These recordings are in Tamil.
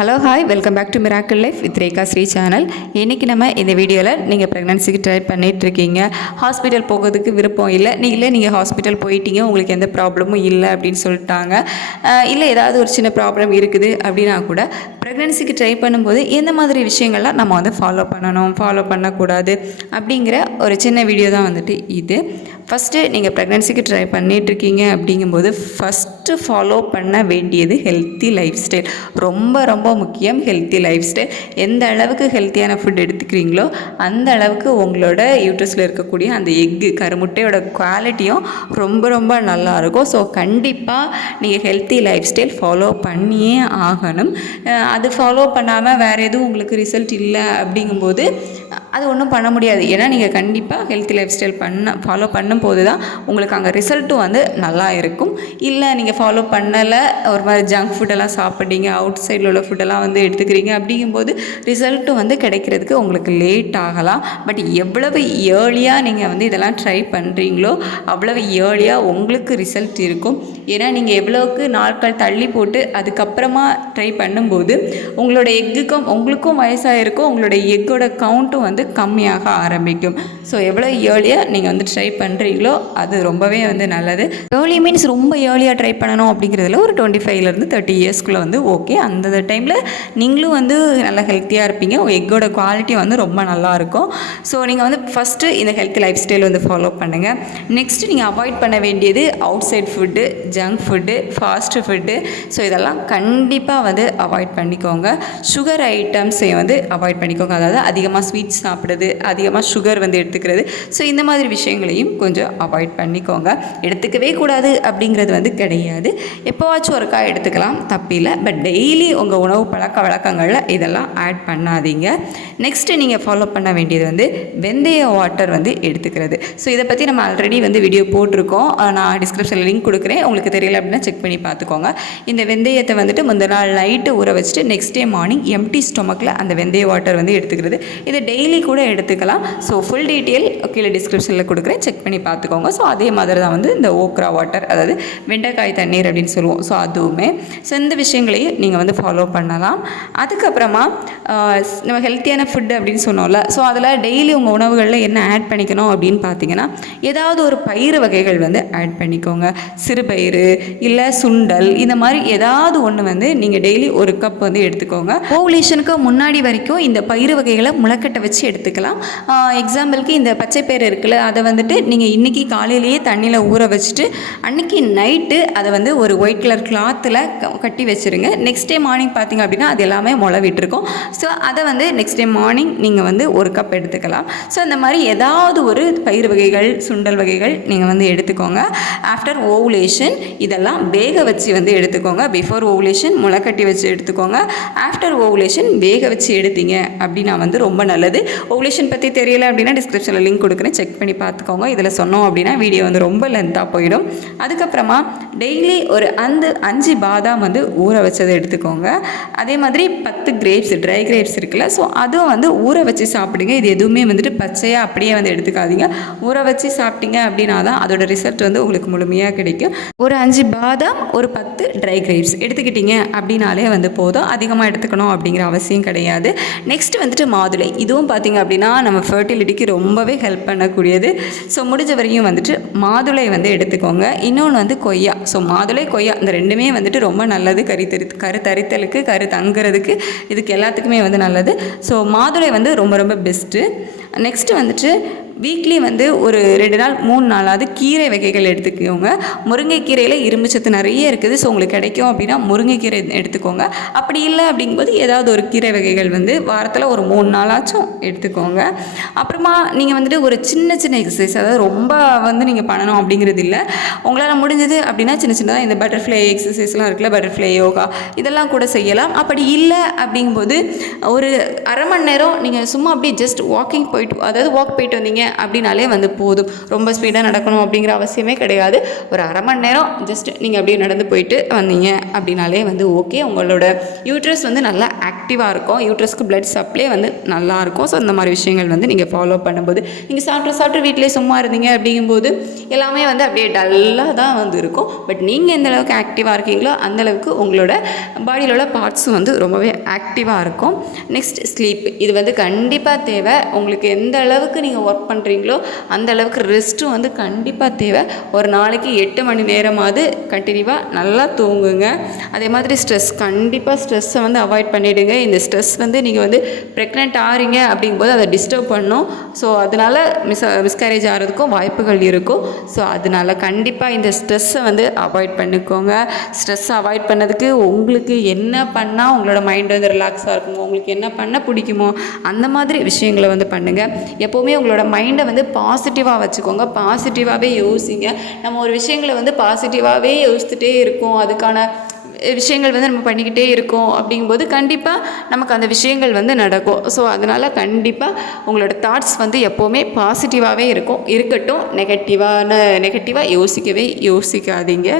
Hello hi welcome back to miracle life with Rekha Sri channel. இன்றைக்கி நம்ம இந்த வீடியோவில் நீங்கள் ப்ரெக்னன்சிக்கு ட்ரை பண்ணிகிட்ருக்கீங்க, ஹாஸ்பிட்டல் போகிறதுக்கு விருப்பம் இல்லை, நீங்கள் ஹாஸ்பிட்டல் போயிட்டீங்க, உங்களுக்கு எந்த ப்ராப்ளமும் இல்லை அப்படின்னு சொல்லிட்டாங்க, இல்லை ஏதாவது ஒரு சின்ன ப்ராப்ளம் இருக்குது அப்படின்னா கூட ப்ரெக்னன்சிக்கு ட்ரை பண்ணும்போது எந்த மாதிரி விஷயங்கள்லாம் நம்ம வந்து ஃபாலோ பண்ணணும், ஃபாலோ பண்ணக்கூடாது அப்படிங்கிற ஒரு சின்ன வீடியோ தான் வந்துட்டு இது. ஃபஸ்ட்டு நீங்கள் ப்ரெக்னன்சிக்கு ட்ரை பண்ணிகிட்ருக்கீங்க அப்படிங்கும்போது ஃபஸ்ட்டு ஃபாலோ பண்ண வேண்டியது ஹெல்த்தி லைஃப் ஸ்டைல். ரொம்ப ரொம்ப முக்கியம் ஹெல்த்தி லைஃப் ஸ்டைல். எந்த அளவுக்கு ஹெல்த்தியான ஃபுட் எடுத்துக்கிறீங்களோ அந்த அளவுக்கு உங்களோட யூட்ரஸில் இருக்கக்கூடிய அந்த கருமுட்டையோட குவாலிட்டியும் ரொம்ப ரொம்ப நல்லாயிருக்கும். ஸோ கண்டிப்பாக நீங்கள் ஹெல்த்தி லைஃப் ஸ்டைல் ஃபாலோ பண்ணியே ஆகணும். அது ஃபாலோ பண்ணாமல் வேறு எதுவும் உங்களுக்கு ரிசல்ட் இல்லை அப்படிங்கும்போது அது ஒன்றும் பண்ண முடியாது. ஏன்னா நீங்கள் கண்டிப்பாக ஹெல்த்தி லைஃப் ஸ்டைல் ஃபாலோ பண்ணும்போது தான் உங்களுக்கு அங்கே ரிசல்ட்டும் வந்து நல்லா இருக்கும். இல்லை நீங்கள் ஃபாலோ பண்ணலை, ஒரு மாதிரி ஜங்க் ஃபுட்டெல்லாம் சாப்பிட்றீங்க, அவுட் சைடில் உள்ள ஃபுட்டெல்லாம் வந்து எடுத்துக்கிறீங்க அப்படிங்கும்போது ரிசல்ட்டும் வந்து கிடைக்கிறதுக்கு உங்களுக்கு லேட் ஆகலாம். பட் எவ்வளவு ஏர்லியாக நீங்கள் வந்து இதெல்லாம் ட்ரை பண்ணுறீங்களோ அவ்வளவு ஏர்லியாக உங்களுக்கு ரிசல்ட் இருக்கும். ஏன்னா நீங்கள் எவ்வளோக்கு நாட்கள் தள்ளி போட்டு அதுக்கப்புறமா ட்ரை பண்ணும்போது உங்களோட உங்களுக்கும் வயசாகிருக்கும், உங்களோட எக்கோட கவுண்ட்டும் வந்து கம்மியாக ஆரம்பிக்கும். ஸோ எவ்வளோ ஏர்லியாக நீங்கள் வந்து ட்ரை பண்ணுறீங்களோ அது ரொம்பவே வந்து நல்லது. ஏர்லி மீன்ஸ் ரொம்ப ஏர்லியாக ட்ரை பண்ணணும் அப்படிங்கிறதுல ஒரு 25 30 இயர்ஸ்க்குள்ளே வந்து ஓகே. அந்த டைமில் நீங்களும் வந்து நல்லா ஹெல்த்தியாக இருப்பீங்க, எக்கோட குவாலிட்டி வந்து ரொம்ப நல்லாயிருக்கும். ஸோ நீங்கள் வந்து ஃபஸ்ட்டு இந்த ஹெல்த்தி லைஃப் ஸ்டைல் வந்து ஃபாலோ பண்ணுங்கள். நெக்ஸ்ட்டு நீங்கள் அவாய்ட் பண்ண வேண்டியது outside food, junk food, fast food. So இதெல்லாம் கண்டிப்பாக வந்து அவாய்ட் பண்ணிக்கோங்க. சுகர் ஐட்டம்ஸை வந்து அவாய்ட் பண்ணிக்கோங்க. அதாவது அதிகமாக ஸ்வீட்ஸ் சாப்பிடுறது, அதிகமாக சுகர் வந்து எடுத்துக்கிறது. ஸோ இந்த மாதிரி விஷயங்களையும் கொஞ்சம் அவாய்ட் பண்ணிக்கோங்க. எடுத்துக்கவே கூடாது அப்படிங்கிறது வந்து கிடையாது, எப்போவாச்சும் ஒருக்கா எடுத்துக்கலாம், தப்பில்லை. பட் டெய்லி உங்கள் உணவு பழக்க வழக்கங்களில் இதெல்லாம் ஆட் பண்ணாதீங்க. நெக்ஸ்ட்டு நீங்கள் ஃபாலோ பண்ண வேண்டியது வந்து வெந்தய வாட்டர் வந்து எடுத்துக்கிறது. ஸோ இதை பற்றி நம்ம ஆல்ரெடி வந்து வீடியோ போட்டிருக்கோம், நான் டிஸ்கிரிப்ஷனில் லிங்க் கொடுக்குறேன், உங்களுக்கு தெரியல அப்படின்னா செக் பண்ணி பார்த்துக்கோங்க. இந்த வெந்தயத்தை வந்துட்டு முந்தின நாள் நைட்டு ஊற வச்சுட்டு நெக்ஸ்ட் டே மார்னிங் எம்டி ஸ்டொமக்கில் அந்த வெந்தய வாட்டர் வந்து எடுத்துக்கிறது. இதை டெய்லி கூட எடுத்துக்கலாம். ஸோ ஃபுல் டீட்டெயில் கீழே டிஸ்கிரிப்ஷனில் கொடுக்குறேன், செக் பண்ணி பார்த்துக்கோங்க. ஸோ அதே மாதிரி தான் வந்து இந்த ஓக்ரா வாட்டர், அதாவது வெண்டைக்காய் தண்ணீர் அப்படின்னு சொல்லுவோம். ஸோ அதுவுமே ஸோ இந்த விஷயங்களையும் நீங்கள் வந்து ஃபாலோ பண்ணலாம். அதுக்கப்புறமா நம்ம ஹெல்த்தியான ஃபுட்டு அப்படின்னு சொன்னோம்ல, ஸோ அதில் டெய்லி உங்கள் உணவுகளில் என்ன ஆட் பண்ணிக்கணும் அப்படின்னு பார்த்தீங்கன்னா ஏதாவது ஒரு பயிறு வகைகள் வந்து ஆட் பண்ணிக்கோங்க. சிறுபயிறு இல்லை சுண்டல், இந்த மாதிரி ஏதாவது ஒன்று வந்து நீங்கள் டெய்லி ஒரு கப் வந்து எடுத்துக்கோங்க. ஓவுலேஷனுக்கு முன்னாடி வரைக்கும் இந்த பயிறு வகைகளை முளைக்கட்டை வச்சு எடுத்துக்கலாம். எக்ஸாம்பிளுக்கு இந்த பச்சை பயிறு இருக்குல்ல, அதை வந்துட்டு நீங்கள் இன்றைக்கி காலையிலேயே தண்ணியில் ஊற வச்சுட்டு அன்றைக்கி நைட்டு அதை வந்து ஒரு ஒயிட் கலர் கிளாத்தில் கட்டி வச்சுருங்க. நெக்ஸ்ட் டே மார்னிங் பார்த்திங்க அப்படின்னா அது எல்லாமே முளை விட்டுருக்கும். ஸோ அதை வந்து நெக்ஸ்ட் டே மார்னிங் நீங்கள் வந்து ஒரு கப் எடுத்துக்கலாம். ஸோ இந்த மாதிரி ஏதாவது ஒரு பயிறு வகைகள், சுண்டல் வகைகள் நீங்கள் வந்து எடுத்துக்கோங்க. ஆஃப்டர் ஓவுலேஷன் இதெல்லாம் வேக வச்சு வந்து எடுத்துக்கோங்க. பிஃபோர் ஓவுலேஷன் முளைக்கட்டி வச்சு எடுத்துக்கோங்க. ஆஃப்டர் ஓவுலேஷன் வேக வச்சு எடுத்தீங்க அப்படின்னா வந்து ரொம்ப நல்லது. ஓவுலேஷன் பற்றி தெரியலை அப்படின்னா டிஸ்கிரிப்ஷனில் லிங்க் கொடுக்குறேன், செக் பண்ணி பார்த்துக்கோங்க. இதில் சொன்னோம் அப்படின்னா வீடியோ வந்து ரொம்ப லென்த்தாக போயிடும். அதுக்கப்புறமா டெய்லி ஒரு 5 பாதாம் வந்து ஊற வச்சதை எடுத்துக்கோங்க. அதே மாதிரி 10 கிரேப்ஸ், ட்ரை கிரேப்ஸ் இருக்குல்ல, ஸோ அதுவும் வந்து ஊற வச்சு சாப்பிடுங்க. இது எதுவுமே வந்துட்டு பச்சையாக அப்படியே வந்து எடுத்துக்காதீங்க. ஊற வச்சு சாப்பிட்டீங்க அப்படின்னா தான் அதோட ரிசல்ட் வந்து உங்களுக்கு முழுமையாக கிடைக்கும். ஒரு 5 பாதாம், ஒரு 10 ட்ரை கிரேப்ஸ் எடுத்துக்கிட்டீங்க அப்படின்னாலே வந்து போதும். அதிகமாக எடுத்துக்கணும் அப்படிங்கிற அவசியம் கிடையாது. நெக்ஸ்ட் வந்துட்டு மாதுளை. இதுவும் பார்த்திங்க அப்படின்னா நம்ம ஃபர்டிலிட்டிக்கு ரொம்பவே ஹெல்ப் பண்ணக்கூடியது. ஸோ முடிஞ்ச வரையும் வந்துட்டு மாதுளை வந்து எடுத்துக்கோங்க. இன்னொன்று வந்து கொய்யா. ஸோ மாதுளை, கொய்யா இந்த ரெண்டுமே வந்துட்டு ரொம்ப நல்லது. கருத்தரித்தலுக்கு, கரு தங்குறதுக்கு, இதுக்கு எல்லாத்துக்குமே வந்து நல்லது. ஸோ மாதுளை வந்து ரொம்ப ரொம்ப பெஸ்ட்டு. நெக்ஸ்ட்டு வந்துட்டு வீக்லி வந்து ஒரு 2 நாள் 3 நாளாவது கீரை வகைகள் எடுத்துக்கோங்க. முருங்கைக்கீரையில் இரும்பு சத்து நிறைய இருக்குது. ஸோ உங்களுக்கு கிடைக்கும் அப்படின்னா முருங்கைக்கீரை எடுத்துக்கோங்க. அப்படி இல்லை அப்படிங்கும்போது ஏதாவது ஒரு கீரை வகைகள் வந்து வாரத்தில் ஒரு 3 நாளாச்சும் எடுத்துக்கோங்க. அப்புறமா நீங்கள் வந்துட்டு ஒரு சின்ன எக்ஸசைஸ், அதாவது ரொம்ப வந்து நீங்கள் பண்ணணும் அப்படிங்கிறது இல்லை, உங்களால் முடிஞ்சது அப்படின்னா சின்னதாக இந்த பட்டர்ஃப்ளை எக்ஸசைஸ்லாம் இருக்குல்ல, பட்டர்ஃப்ளை யோகா, இதெல்லாம் கூட செய்யலாம். அப்படி இல்லை அப்படிங்கும்போது ஒரு 1/2 மணி நேரம் நீங்கள் சும்மா அப்படியே ஜஸ்ட் வாக் போயிட்டு வந்தீங்க அப்படின்னாலே வந்து போதும். ரொம்ப ஸ்பீடாக நடக்கணும் அப்படிங்கிற அவசியமே கிடையாது. ஒரு அரை மணி நேரம் ஜஸ்ட் நீங்கள் அப்படியே நடந்து போயிட்டு வந்தீங்க அப்படின்னாலே வந்து ஓகே. உங்களோட யூட்ரஸ் வந்து நல்லா ஆக்டிவாக இருக்கும், யூட்ரஸ்க்கு பிளட் சப்ளை வந்து நல்லாயிருக்கும். ஸோ இந்த மாதிரி விஷயங்கள் வந்து நீங்கள் ஃபாலோ பண்ணும்போது, நீங்கள் சாப்பிட்டு வீட்டிலே சும்மா இருந்தீங்க அப்படிங்கும்போது எல்லாமே வந்து அப்படியே டல்லாக தான் வந்து இருக்கும். பட் நீங்கள் எந்த அளவுக்கு ஆக்டிவாக இருக்கீங்களோ அந்தளவுக்கு உங்களோட பாடியில் உள்ள பார்ட்ஸும் வந்து ரொம்பவே ஆக்டிவாக இருக்கும். நெக்ஸ்ட் ஸ்லீப், இது வந்து கண்டிப்பாக தேவை. உங்களுக்கு எந்த அளவுக்கு நீங்கள் ஒர்க் பண்ணுறீங்களோ அந்த அளவுக்கு ரெஸ்ட்டும் வந்து கண்டிப்பாக தேவை. ஒரு நாளைக்கு 8 மணி நேரமாவது கண்டினியூவாக நல்லா தூங்குங்க. அதே மாதிரி கண்டிப்பாக ஸ்ட்ரெஸ்ஸை வந்து அவாய்ட் பண்ணிவிடுங்க. இந்த ஸ்ட்ரெஸ் வந்து நீங்கள் வந்து ப்ரெக்னென்ட் ஆகிறீங்க அப்படிங்கும்போது அதை டிஸ்டர்ப் பண்ணும். ஸோ அதனால் மிஸ்கேரேஜ் ஆகிறதுக்கும் வாய்ப்புகள் இருக்கும். ஸோ அதனால் கண்டிப்பாக இந்த ஸ்ட்ரெஸ்ஸை வந்து அவாய்ட் பண்ணிக்கோங்க. ஸ்ட்ரெஸ்ஸை அவாய்ட் பண்ணதுக்கு உங்களுக்கு என்ன பண்ணால் உங்களோட மைண்ட் வந்து ரிலாக்ஸாக இருக்குமோ, உங்களுக்கு என்ன பண்ண பிடிக்குமோ அந்த மாதிரி விஷயங்களை வந்து பண்ணுங்கள். எப்போவுமே உங்களோட மைண்டை வந்து பாசிட்டிவாக வச்சுக்கோங்க, பாசிட்டிவாகவே யோசிங்க. நம்ம ஒரு விஷயங்களை வந்து பாசிட்டிவாகவே யோசிச்சுட்டே இருக்கோம், அதுக்கான விஷயங்கள் வந்து நம்ம பண்ணிக்கிட்டே இருக்கோம் அப்படிங்கும்போது கண்டிப்பாக நமக்கு அந்த விஷயங்கள் வந்து நடக்கும். ஸோ அதனால் கண்டிப்பாக உங்களோட தாட்ஸ் வந்து எப்போவுமே பாசிட்டிவாகவே இருக்கட்டும். நெகட்டிவாக யோசிக்காதீங்க.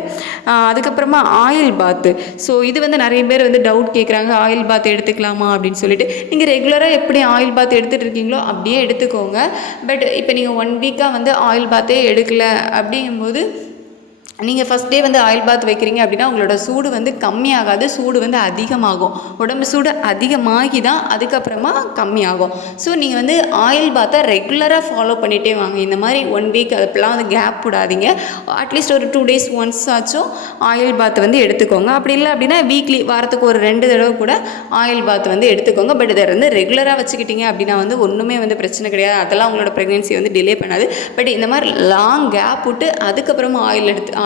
அதுக்கப்புறமா ஆயில் பாத்து. ஸோ இது வந்து நிறைய பேர் வந்து டவுட் கேட்குறாங்க, ஆயில் பாத் எடுத்துக்கலாமா அப்படின்னு சொல்லிட்டு. நீங்கள் ரெகுலராக எப்படி ஆயில் பாத் எடுத்துகிட்டு இருக்கீங்களோ அப்படியே எடுத்துக்கோங்க. பட் இப்போ நீங்கள் 1 வீக்காக வந்து ஆயில் பாத்தே எடுக்கல அப்படிங்கும்போது நீங்கள் ஃபஸ்ட் டே வந்து ஆயில் பாத் வைக்கிறீங்க அப்படின்னா உங்களோட சூடு வந்து கம்மியாகாது, சூடு வந்து அதிகமாகும். உடம்பு சூடு அதிகமாகி தான் அதுக்கப்புறமா கம்மியாகும். ஸோ நீங்கள் வந்து ஆயில் பாத்தை ரெகுலராக ஃபாலோ பண்ணிகிட்டே வாங்க. இந்த மாதிரி 1 வீக் அதுப்பெல்லாம் வந்து கேப் விடாதீங்க. அட்லீஸ்ட் ஒரு 2 days ஒன்ஸ் ஆச்சும் ஆயில் பாத் வந்து எடுத்துக்கோங்க. அப்படி இல்லை அப்படின்னா வீக்லி வாரத்துக்கு ஒரு 2 தடவை கூட ஆயில் பாத் வந்து எடுத்துக்கோங்க. பட் இதை வந்து ரெகுலராக வச்சுக்கிட்டீங்க அப்படின்னா வந்து ஒன்றுமே வந்து பிரச்சனை கிடையாது. அதெல்லாம் உங்களோட ப்ரெக்னென்சி வந்து டிலே பண்ணாது. பட் இந்த மாதிரி லாங் கேப் விட்டு அதுக்கப்புறமா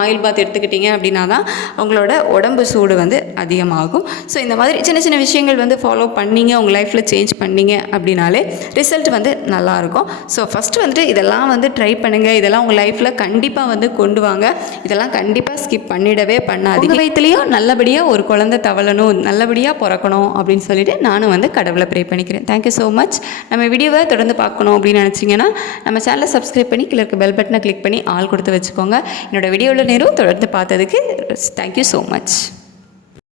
ஆயில் பாத் எடுத்துக்கிட்டீங்க அப்படின்னா தான் உங்களோட உடம்பு சூடு வந்து அதிகமாகும். ஸோ இந்த மாதிரி சின்ன சின்ன விஷயங்கள் வந்து ஃபாலோ பண்ணிங்க, உங்கள் லைஃப்பில் சேஞ்ச் பண்ணிங்க அப்படின்னாலே ரிசல்ட் வந்து நல்லாயிருக்கும். ஸோ ஃபஸ்ட்டு வந்துட்டு இதெல்லாம் வந்து ட்ரை பண்ணுங்கள். இதெல்லாம் உங்கள் லைஃப்பில் கண்டிப்பாக வந்து கொண்டு வாங்க. இதெல்லாம் கண்டிப்பாக ஸ்கிப் பண்ணிடவே பண்ணாதீங்க. வயிற்றுலையும் நல்லபடியாக ஒரு குழந்தை தவழணும், நல்லபடியாக பிறக்கணும் அப்படின்னு சொல்லிட்டு நானும் வந்து கடவுளை ப்ரே பண்ணிக்கிறேன். Thank you so much. நம்ம வீடியோவை தொடர்ந்து பார்க்கணும் அப்படின்னு நினச்சிங்கன்னா நம்ம சேனலை சப்ஸ்கிரைப் பண்ணி கீழே இருக்க பெல் பட்டனை கிளிக் பண்ணி ஆல் கொடுத்து வச்சுக்கோங்க. என்னோடய வீடியோவில் தொடர்ந்து பார்த்ததுக்கு தேங்க்யூ ஸோ மச்.